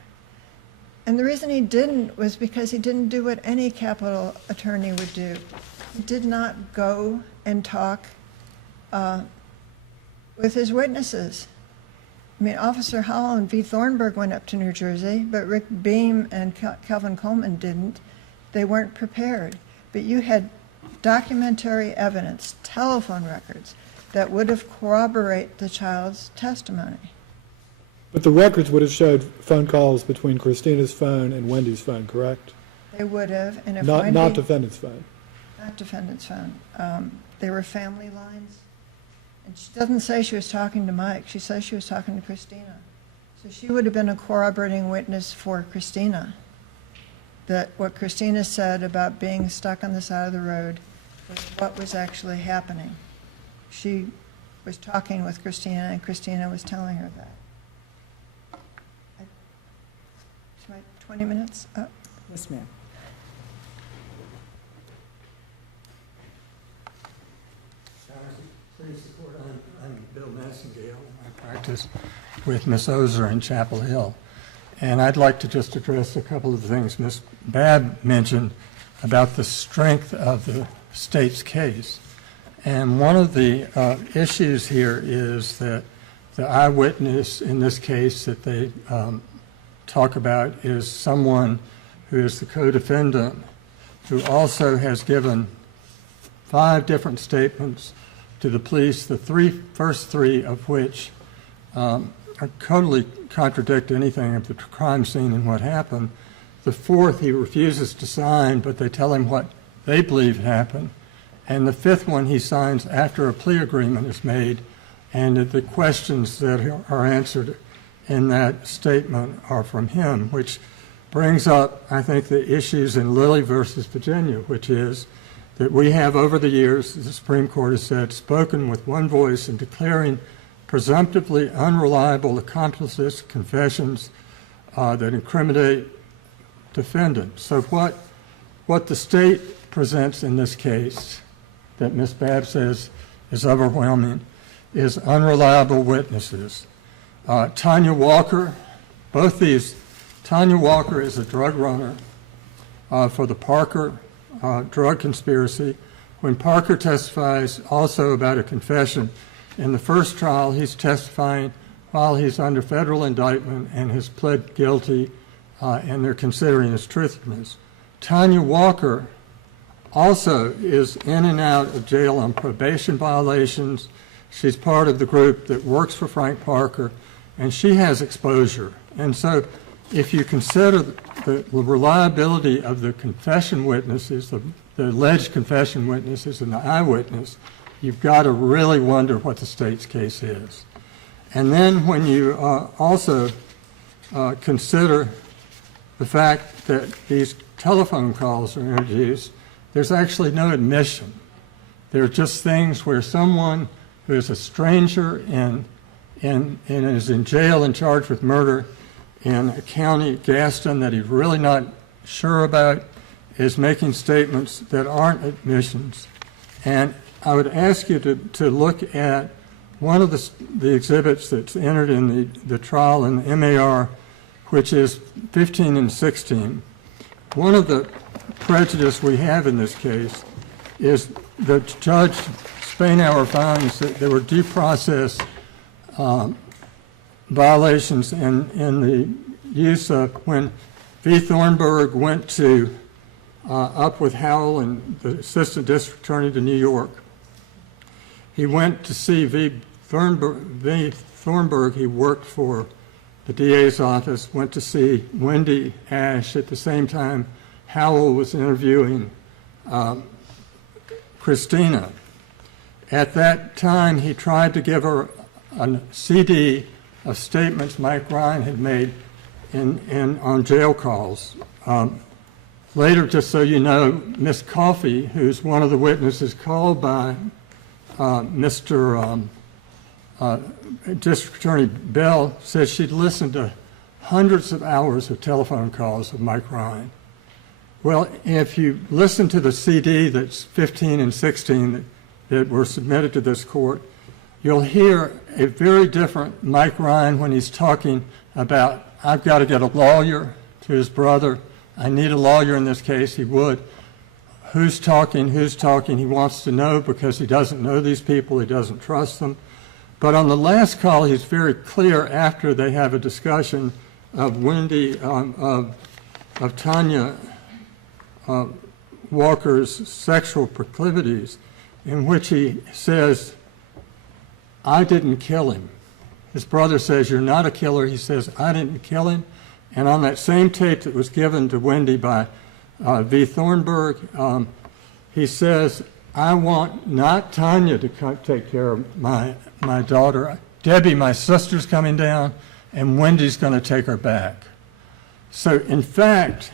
And the reason he didn't was because he didn't do what any capital attorney would do. He did not go and talk with his witnesses. I mean, Officer Howell and V. Thornburg went up to New Jersey, but Rick Beam and Calvin Coleman didn't. They weren't prepared. But you had documentary evidence, telephone records, that would have corroborated the child's testimony. But the records would have showed phone calls between Christina's phone and Wendy's phone, correct? They They would have, and if Not Wendy... defendant's phone. Not defendant's phone. They were family lines. And she doesn't say she was talking to Mike. She says she was talking to Christina. So she would have been a corroborating witness for Christina. That what Christina said about being stuck on the side of the road was what was actually happening. She was talking with Christina, and Christina was telling her that. Is my 20 minutes up? Yes, ma'am. Please support. I'm Bill Massengale. I practice with Miss Ozer in Chapel Hill. And I'd like to just address a couple of things Ms. Babb mentioned about the strength of the state's case. And one of the issues here is that the eyewitness in this case that they talk about is someone who is the co-defendant who also has given 5 different statements to the police, the first three of which totally contradict anything of the crime scene and what happened. The fourth he refuses to sign, but they tell him what they believe happened. And the fifth one he signs after a plea agreement is made, and the questions that are answered in that statement are from him, which brings up, I think, the issues in Lilly versus Virginia, which is that we have over the years, the Supreme Court has said, spoken with one voice in declaring presumptively unreliable accomplices, confessions that incriminate defendants. So what the state presents in this case that Ms. Babb says is overwhelming is unreliable witnesses. Tanya Walker, both these, Tanya Walker is a drug runner for the Parker drug conspiracy. When Parker testifies also about a confession, in the first trial he's testifying while he's under federal indictment and has pled guilty and they're considering his truthfulness. Tanya Walker also is in and out of jail on probation violations. She's part of the group that works for Frank Parker, and she has exposure. And so if you consider the reliability of the confession witnesses, the alleged confession witnesses and the eyewitness, you've got to really wonder what the state's case is. And then when you also consider the fact that these telephone calls are introduced, there's actually no admission. They're just things where someone who is a stranger and is in jail and charged with murder in a county, Gaston, that he's really not sure about, is making statements that aren't admissions. And I would ask you to look at one of the exhibits that's entered in the trial in the MAR, which is 15 and 16. One of the prejudice we have in this case is that Judge Spainhour finds that there were due process violations in the use of when V. Thornburg went to up with Howell and the assistant district attorney to New York. He went to see V. Thornburg. He worked for the DA's office, went to see Wendy Ash at the same time Howell was interviewing Christina. At that time, he tried to give her a CD of statements Mike Ryan had made on jail calls. Later, just so you know, Miss Coffey, who's one of the witnesses called by Mr. District Attorney Bell, says she'd listened to hundreds of hours of telephone calls of Mike Ryan. Well, if you listen to the CD that's 15 and 16 that were submitted to this court, you'll hear a very different Mike Ryan when he's talking about, I've got to get a lawyer, to his brother. I need a lawyer in this case. He would. Who's talking? He wants to know because he doesn't know these people. He doesn't trust them. But on the last call, he's very clear after they have a discussion of Wendy, of Tanya Walker's sexual proclivities, in which he says, I didn't kill him. His brother says, you're not a killer. He says, I didn't kill him. And on that same tape that was given to Wendy by v. Thornburg, he says, I want not Tanya to take care of my daughter. Debbie, my sister's coming down, and Wendy's going to take her back. So, in fact,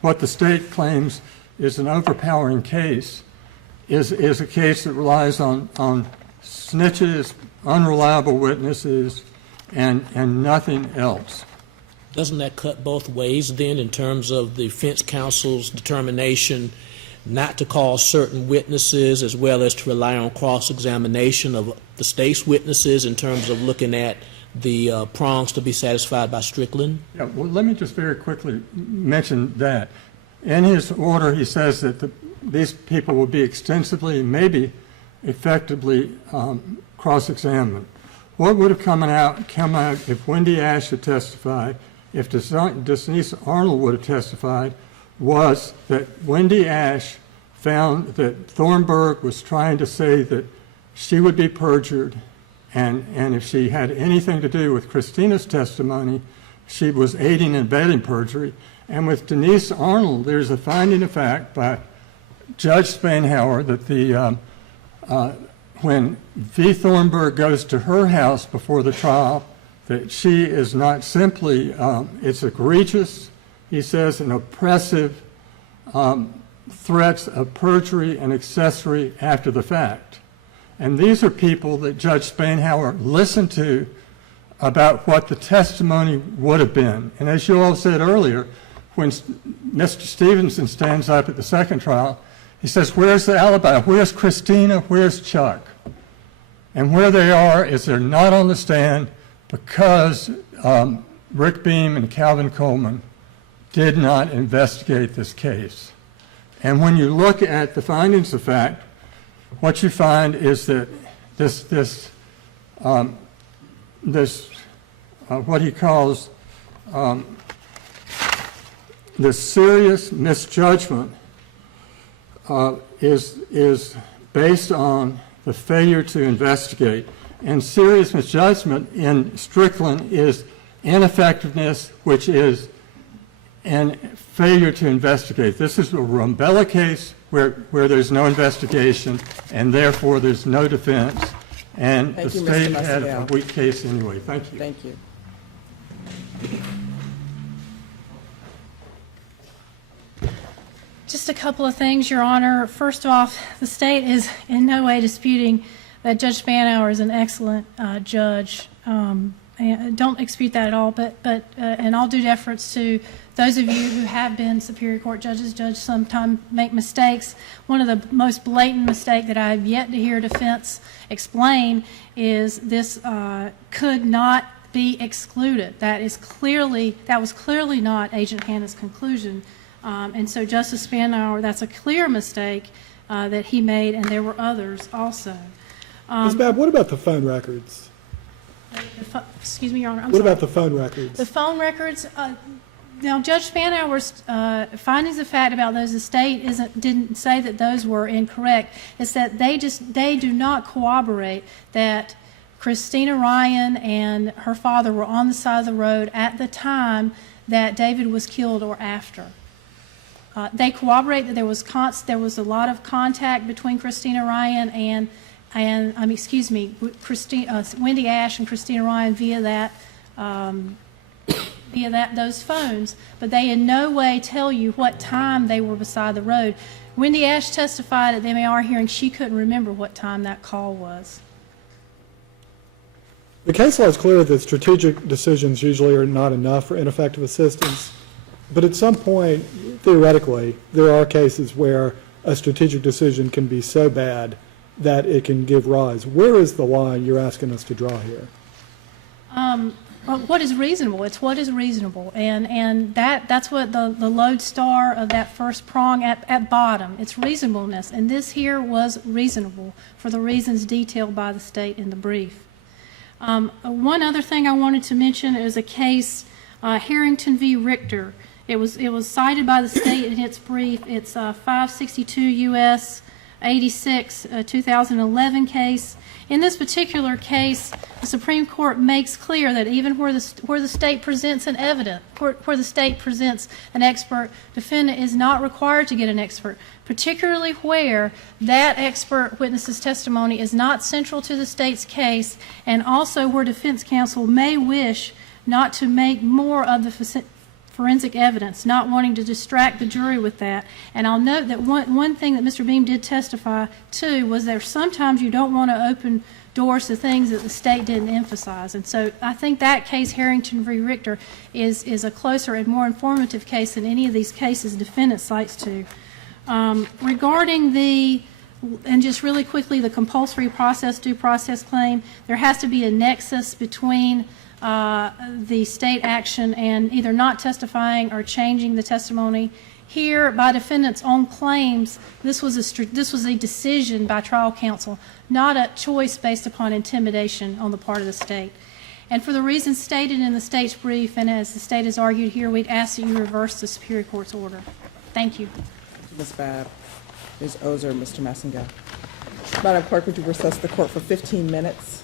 what the state claims is an overpowering case is a case that relies on snitches, unreliable witnesses, and nothing else. Doesn't that cut both ways then in terms of the defense counsel's determination not to call certain witnesses as well as to rely on cross-examination of the state's witnesses in terms of looking at the prongs to be satisfied by Strickland? Yeah, well, let me just very quickly mention that. In his order, he says that these people will be extensively, maybe effectively cross-examined. What would have come out if Wendy Ash had testified, if Denise Arnold would have testified, was that Wendy Ash found that Thornburg was trying to say that she would be perjured, and if she had anything to do with Christina's testimony, she was aiding and abetting perjury. And with Denise Arnold, there's a finding of fact by Judge Spanhauer that when V. Thornburg goes to her house before the trial, that she is not simply, it's egregious, he says, and oppressive threats of perjury and accessory after the fact. And these are people that Judge Spanhauer listened to about what the testimony would have been. And as you all said earlier, when Mr. Stevenson stands up at the second trial, he says, where's the alibi? Where's Christina? Where's Chuck? And where they are is they're not on the stand because Rick Beam and Calvin Coleman did not investigate this case. And when you look at the findings of fact, what you find is that this what he calls the serious misjudgment is based on the failure to investigate. And serious misjudgment in Strickland is ineffectiveness, which is an failure to investigate. This is a Rumbella case where there's no investigation, and therefore there's no defense. And Thank the you, state Mr. had a Masvidal. weak case anyway. Thank you. Thank you. Just a couple of things, Your Honor. First off, the state is in no way disputing that Judge Spanhauer is an excellent judge. And don't dispute that at all, but and I'll do deference to those of you who have been Superior Court judges. Judges sometimes make mistakes. One of the most blatant mistakes that I have yet to hear defense explain is this could not be excluded. That was clearly not Agent Hanna's conclusion. And so Justice Spanhauer, that's a clear mistake that he made, and there were others also. Ms. Babb, what about the phone records? Excuse me, Your Honor. I'm What sorry. about the phone records? The phone records, now Judge Spanhauer's findings of fact about those estate didn't say that those were incorrect. It's that they do not corroborate that Christina Ryan and her father were on the side of the road at the time that David was killed or after. They corroborate that there was a lot of contact between Christina Ryan and Wendy Ash and Christina Ryan via those phones, but they in no way tell you what time they were beside the road. Wendy Ash testified at the MAR hearing she couldn't remember what time that call was. The case law is clear that strategic decisions usually are not enough for ineffective assistance, but at some point, theoretically, there are cases where a strategic decision can be so bad that it can give rise. Where is the line you're asking us to draw here? Well, what is reasonable? It's what is reasonable, and that's what the lodestar of that first prong at bottom. It's reasonableness, and this here was reasonable for the reasons detailed by the state in the brief. One other thing I wanted to mention is a case, Harrington v. Richter. It was cited by the state in its brief. It's 562 U.S. 86, 2011 case. In this particular case, the Supreme Court makes clear that even where the state presents an where the state presents an expert, defendant is not required to get an expert, particularly where that expert witness's testimony is not central to the state's case, and also where defense counsel may wish not to make more of the forensic evidence, not wanting to distract the jury with that. And I'll note that one thing that Mr. Beam did testify to was that sometimes you don't want to open doors to things that the state didn't emphasize. And so I think that case, Harrington v. Richter, is a closer and more informative case than any of these cases defendant cites to. Regarding and just really quickly, the compulsory process due process claim, there has to be a nexus between the state action and either not testifying or changing the testimony. Here, by defendant's own claims, this was a decision by trial counsel, not a choice based upon intimidation on the part of the state. And for the reasons stated in the state's brief, and as the state has argued here, we'd ask that you reverse the Superior Court's order. Thank you. Ms. Babb, Ms. Ozer, Mr. Massengale. Madam Clerk, would you recess the court for 15 minutes?